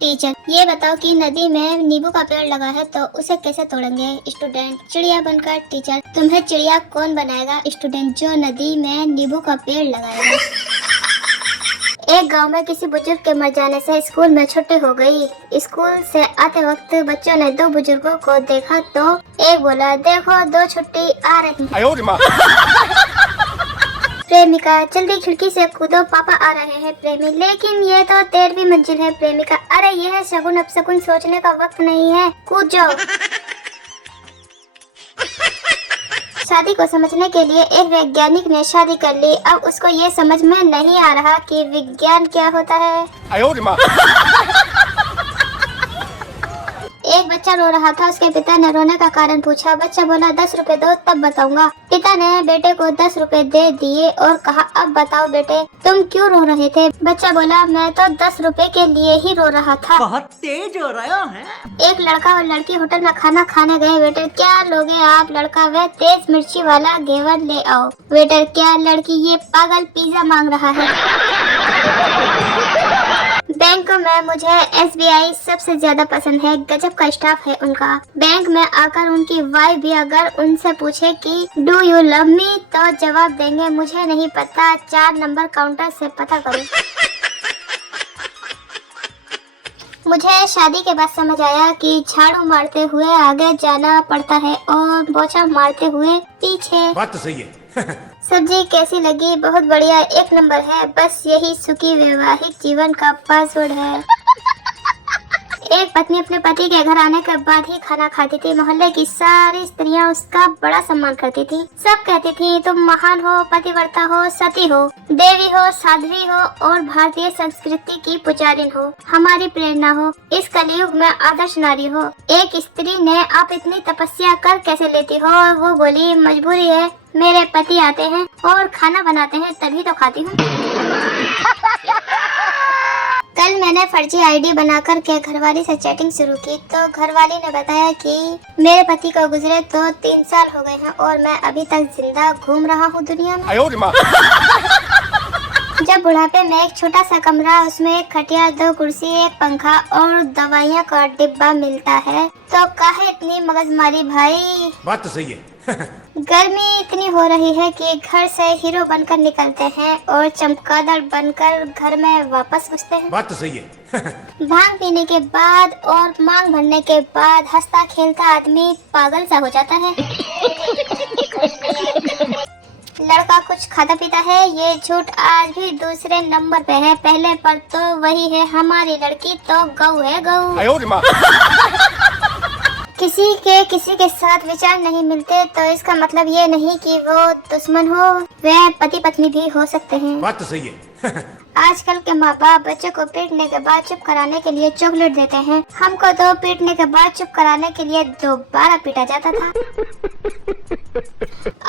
Teacher, ये बताओ कि नदी में नींबू का पेड़ लगा है तो उसे कैसे तोड़ेंगे? स्टूडेंट, चिड़िया बनकर टीचर, तुम्हें चिड़िया कौन बनाएगा? स्टूडेंट, जो नदी में नींबू का पेड़ लगाएगा। एक गांव में किसी बुजुर्ग के मर जाने से स्कूल में छुट्टी हो गई। स्कूल से आते वक्त बच्चों ने दो बुजुर्गों को देखा तो एक बोला, देखो दो छुट्टी आ रही है। प्रेमिका, जल्दी खिड़की से कूदो, पापा आ रहे हैं। प्रेमी, लेकिन ये तो 13वीं मंजिल है। प्रेमिका, अरे यह शगुन अपशगुन सोचने का वक्त नहीं है, कूद जाओ। शादी को समझने के लिए एक वैज्ञानिक ने शादी कर ली। अब उसको ये समझ में नहीं आ रहा कि विज्ञान क्या होता है। एक बच्चा रो रहा था, उसके पिता ने रोने का कारण पूछा। बच्चा बोला, 10 रुपए दो तब बताऊंगा। पिता ने बेटे को 10 रुपए दे दिए और कहा, अब बताओ बेटे, तुम क्यों रो रहे थे? बच्चा बोला, मैं तो 10 रुपए के लिए ही रो रहा था। बहुत तेज हो रहा है। एक लड़का और लड़की होटल में खाना खाने गए। वेटर, क्या लोगे आप? लड़का, वह तेज मिर्ची वाला घेवर ले आओ। वेटर, क्या? लड़की, ये पागल पिज्जा मांग रहा है। बैंक में मुझे SBI सबसे ज्यादा पसंद है, गजब का स्टाफ है उनका। बैंक में आकर उनकी वाइफ भी अगर उनसे पूछे कि डू यू लव मी तो जवाब देंगे, मुझे नहीं पता, 4 नंबर काउंटर से पता करो। मुझे शादी के बाद समझ आया कि झाड़ू मारते हुए आगे जाना पड़ता है और पोछा मारते हुए पीछे। बात तो सही है। सब्जी कैसी लगी? बहुत बढ़िया, 1 नंबर है। बस यही सुखी वैवाहिक जीवन का पासवर्ड है। एक पत्नी अपने पति के घर आने के बाद ही खाना खाती थी। मोहल्ले की सारी स्त्रियां उसका बड़ा सम्मान करती थी। सब कहती थी, तुम महान हो, पतिव्रता हो, सती हो, देवी हो, साध्वी हो और भारतीय संस्कृति की पुजारिन हो, हमारी प्रेरणा हो, इस कलयुग में आदर्श नारी हो। एक स्त्री ने, आप इतनी तपस्या कर कैसे लेती हो? वो बोली, मजबूरी है, मेरे पति आते हैं और खाना बनाते हैं तभी तो खाती हूँ। कल मैंने फर्जी आईडी बनाकर के घरवाली से चैटिंग शुरू की तो घरवाली ने बताया कि मेरे पति को गुजरे तो 3 साल हो गए हैं और मैं अभी तक जिंदा घूम रहा हूँ दुनिया में। जब बुढ़ापे में एक छोटा सा कमरा, उसमें एक खटिया, 2 कुर्सी, एक पंखा और दवाइयाँ का डिब्बा मिलता है तो काहे इतनी मगजमारी भाई? बात तो सही है। गर्मी इतनी हो रही है कि घर से हीरो बनकर निकलते हैं और चमगादड़ बनकर घर में वापस घुसते हैं। बात तो सही है। भांग पीने के बाद और मांग भरने के बाद हंसता खेलता आदमी पागल सा हो जाता है। लड़का कुछ खाता पीता है, ये झूठ आज भी दूसरे नंबर पे है। पहले पर तो वही है, हमारी लड़की तो गऊ है, गऊ। किसी के साथ विचार नहीं मिलते तो इसका मतलब ये नहीं कि वो दुश्मन हो, वे पति पत्नी भी हो सकते हैं। बात तो सही है। आजकल के माँ बाप बच्चों को पीटने के बाद चुप कराने के लिए चॉकलेट देते हैं। हमको तो पीटने के बाद चुप कराने के लिए दोबारा पीटा जाता था।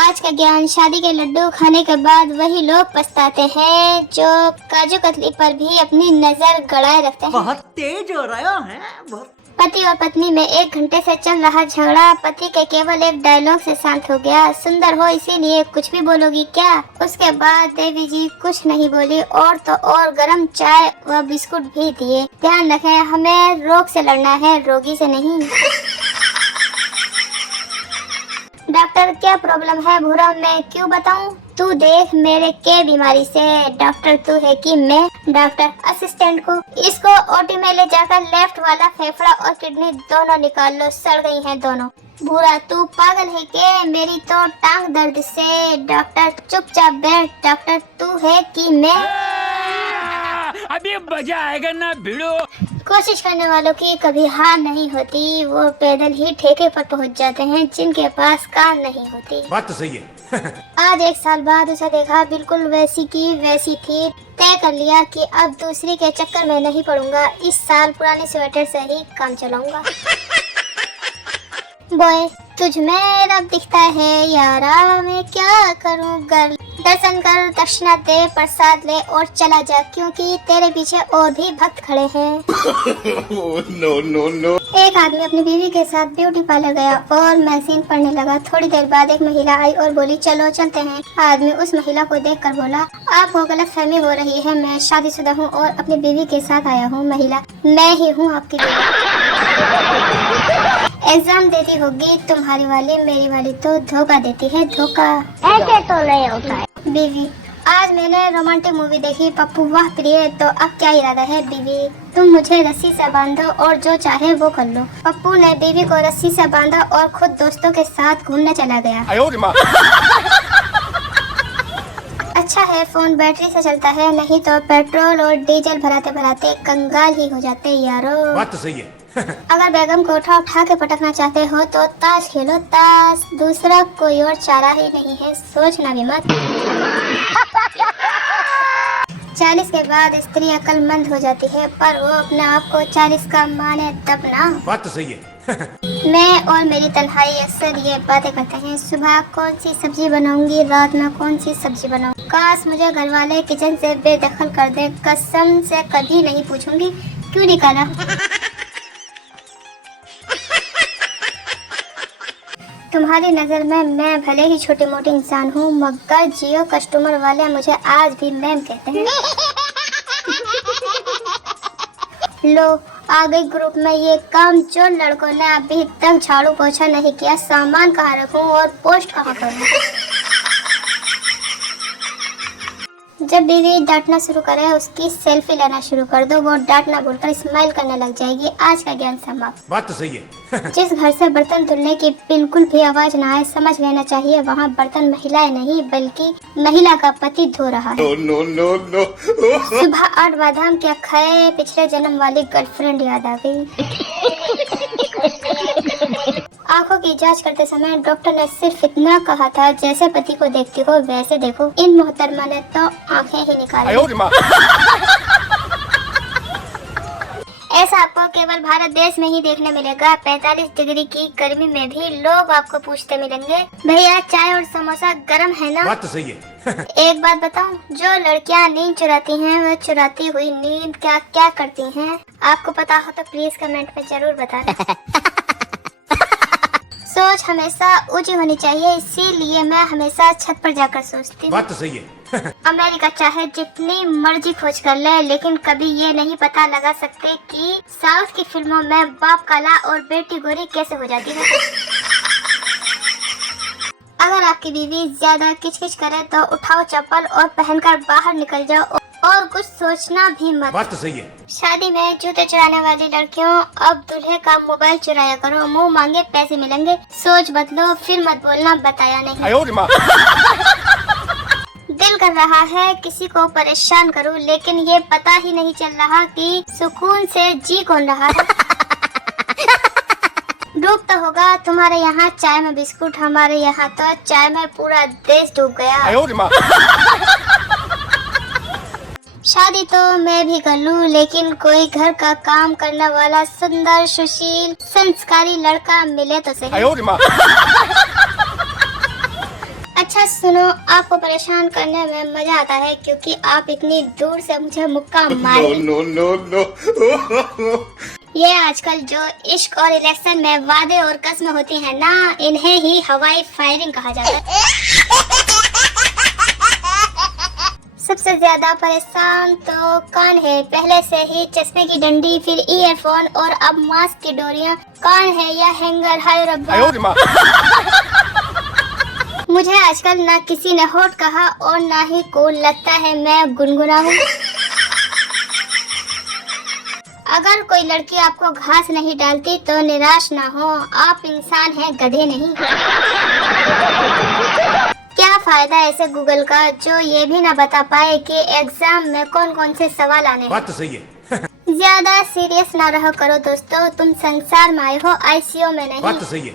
आज का ज्ञान, शादी के लड्डू खाने के बाद वही लोग पछताते हैं जो काजू कतली पर भी अपनी नजर गड़ाए रखते हैं। बहुत तेज हो रहा है। पति और पत्नी में 1 घंटे से चल रहा झगड़ा पति के केवल एक डायलॉग से शांत हो गया, सुंदर हो इसीलिए कुछ भी बोलोगी क्या? उसके बाद देवी जी कुछ नहीं बोली और तो और गरम चाय व बिस्कुट भी दिए। ध्यान रखें, हमें रोग से लड़ना है, रोगी से नहीं। डॉक्टर, क्या प्रॉब्लम है भूरा? मैं क्यों बताऊं? तू देख मेरे के बीमारी से। डॉक्टर, तू है कि मैं? डॉक्टर, असिस्टेंट को इसको ओटी में ले जाकर लेफ्ट वाला फेफड़ा और किडनी दोनों निकाल लो, सड़ गई हैं दोनों। भूरा, तू पागल है के? मेरी तो टांग दर्द से। डॉक्टर, चुपचाप बैठ। डॉक्टर, तू है कि मैं? अभी मजा आएगा ना भिड़ो। कोशिश करने वालों की कभी हार नहीं होती, वो पैदल ही ठेके पर पहुंच जाते हैं जिनके पास कार नहीं होती। बात तो सही है। आज 1 साल बाद उसे देखा, बिल्कुल वैसी की वैसी थी। तय कर लिया कि अब दूसरी के चक्कर में नहीं पड़ूंगा, इस साल पुराने स्वेटर से ही काम चलाऊंगा। बॉय, तुझ में रब दिखता है यारा, मैं क्या करूं गर्ल। दर्शन कर, दक्षिणा दे, प्रसाद ले और चला जा, क्योंकि तेरे पीछे और भी भक्त खड़े हैं। एक आदमी अपनी बीवी के साथ ब्यूटी पार्लर गया और मैगजीन पढ़ने लगा। थोड़ी देर बाद एक महिला आई और बोली, चलो चलते हैं। आदमी उस महिला को देखकर बोला, आपको गलतफहमी हो रही है, मैं शादीशुदा हूँ और अपनी बीवी के साथ आया हूँ। महिला, मैं ही हूँ आपकी बीवी। एग्जाम देती होगी तुम्हारी वाली, मेरी वाली तो धोखा देती है, धोखा। ऐसे तो नहीं होता है। बीवी, आज मैंने रोमांटिक मूवी देखी, पप्पू वाह प्रिय, तो अब क्या इरादा है बीवी? तुम मुझे रस्सी से बांधो और जो चाहे वो कर लो। पप्पू ने बीवी को रस्सी से बांधा और खुद दोस्तों के साथ घूमने चला गया। अच्छा है फोन बैटरी से चलता है, नहीं तो पेट्रोल और डीजल भराते भराते कंगाल ही हो जाते यारो। बात तो सही है। अगर बेगम को उठा के पटकना चाहते हो तो ताश खेलो, ताश। दूसरा कोई और चारा ही नहीं है, सोचना भी मत। 40 के बाद स्त्री अक्लमंद हो जाती है, पर वो अपने आप को 40 का माने तब ना। बात तो सही है। मैं और मेरी तन्हाई अक्सर ये बातें करते हैं, सुबह कौन सी सब्जी बनाऊंगी, रात में कौन सी सब्जी बनाऊं। काश मुझे घर वाले किचन से बेदखल कर दे, कसम से कभी नहीं पूछूंगी क्यों निकाला। तुम्हारी नजर में मैं भले ही छोटी मोटी इंसान हूँ, मगर जियो कस्टमर वाले मुझे आज भी मैम कहते हैं। लो आ गई ग्रुप में ये काम, जो लड़कों ने अभी तक झाड़ू पोछा नहीं किया, सामान कहाँ रखूं और पोस्ट कहाँ करूं। जब बीवी डांटना शुरू करे, उसकी सेल्फी लेना शुरू कर दो, वो डांटना भूलकर स्माइल करने लग जाएगी। आज का ज्ञान समाप्त। बात तो सही है। जिस घर से बर्तन धुलने की बिल्कुल भी आवाज ना आए, समझ लेना चाहिए वहाँ बर्तन महिलाएं नहीं बल्कि महिला का पति धो रहा है। सुबह 8 बादाम क्या खाए, पिछले जन्म वाली गर्लफ्रेंड याद आ गई। आंखों की जांच करते समय डॉक्टर ने सिर्फ इतना कहा था, जैसे पति को देखती हो वैसे देखो। इन मोहतरमा ने तो आंखें ही निकाली। ऐसा आपको केवल भारत देश में ही देखने मिलेगा। 45 डिग्री की गर्मी में भी लोग आपको पूछते मिलेंगे, भैया चाय और समोसा गर्म है ना? बात तो सही है। एक बात बताऊं, जो लड़कियां नींद चुराती हैं, वह चुराती हुई नींद क्या क्या करती हैं? आपको पता हो तो प्लीज कमेंट में जरूर बताना। सोच हमेशा ऊंची होनी चाहिए, इसीलिए मैं हमेशा छत पर जाकर सोचती हूँ। बात तो सही है। अमेरिका चाहे जितनी मर्जी खोज कर ले, लेकिन कभी ये नहीं पता लगा सकते कि साउथ की फिल्मों में बाप काला और बेटी गोरी कैसे हो जाती है। अगर आपकी बीवी ज्यादा किचकिच करे तो उठाओ चप्पल और पहनकर बाहर निकल जाओ और कुछ सोचना भी मत। बात तो सही है। शादी में जूते चुराने वाली लड़कियों, अब दूल्हे का मोबाइल चुराया करो, मुंह मांगे पैसे मिलेंगे। सोच बदलो, फिर मत बोलना बताया नहीं। दिल कर रहा है किसी को परेशान करूं, लेकिन ये पता ही नहीं चल रहा कि सुकून से जी कौन रहा है। डूब तो होगा तुम्हारे यहाँ चाय में बिस्कुट, हमारे यहाँ तो चाय में पूरा देश डूब गया। शादी तो मैं भी कर लूं, लेकिन कोई घर का काम करने वाला सुंदर सुशील संस्कारी लड़का मिले तो सही। अच्छा सुनो, आपको परेशान करने में मजा आता है क्योंकि आप इतनी दूर से मुझे मुक्का मारे। ये आजकल जो इश्क और इलेक्शन में वादे और कसमें होती हैं ना, इन्हें ही हवाई फायरिंग कहा जाता है। सबसे ज्यादा परेशान तो कान है, पहले से ही चश्मे की डंडी, फिर ईयरफोन और अब मास्क की डोरियां। कान है या हैंगर, हाय रब्बा। मुझे आजकल ना किसी ने होठ कहा और ना ही कूल, लगता है मैं गुनगुनाऊं। अगर कोई लड़की आपको घास नहीं डालती तो निराश ना हो, आप इंसान हैं, गधे नहीं। क्या फायदा ऐसे गूगल का जो ये भी ना बता पाए कि एग्जाम में कौन कौन से सवाल आने हैं। बात तो सही है। ज्यादा सीरियस ना रहो करो दोस्तों, तुम संसार में आए हो, आईसीयू में नहीं। बात तो सही है।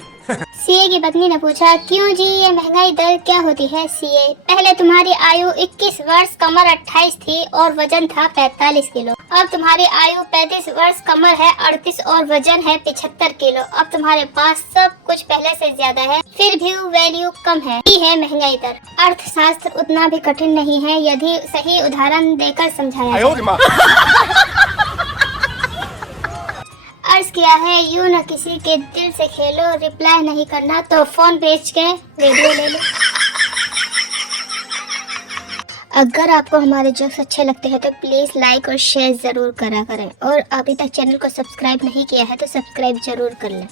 सीए की पत्नी ने पूछा, क्यों जी ये महंगाई दर क्या होती है सीए? पहले तुम्हारी आयु 21 वर्ष, कमर 28 थी और वजन था 45 किलो। अब तुम्हारी आयु 35 वर्ष, कमर है 38 और वजन है 75 किलो। अब तुम्हारे पास सब कुछ पहले से ज्यादा है, फिर भी वैल्यू कम है। ये है महंगाई दर। अर्थशास्त्र उतना भी कठिन नहीं है यदि सही उदाहरण देकर समझाया जाए। अर्ज किया है, यूं न किसी के दिल से खेलो, रिप्लाई नहीं करना तो फोन बेच के वीडियो ले लो। अगर आपको हमारे जोक्स अच्छे लगते हैं तो प्लीज लाइक और शेयर जरूर करा करें, और अभी तक चैनल को सब्सक्राइब नहीं किया है तो सब्सक्राइब जरूर कर लें।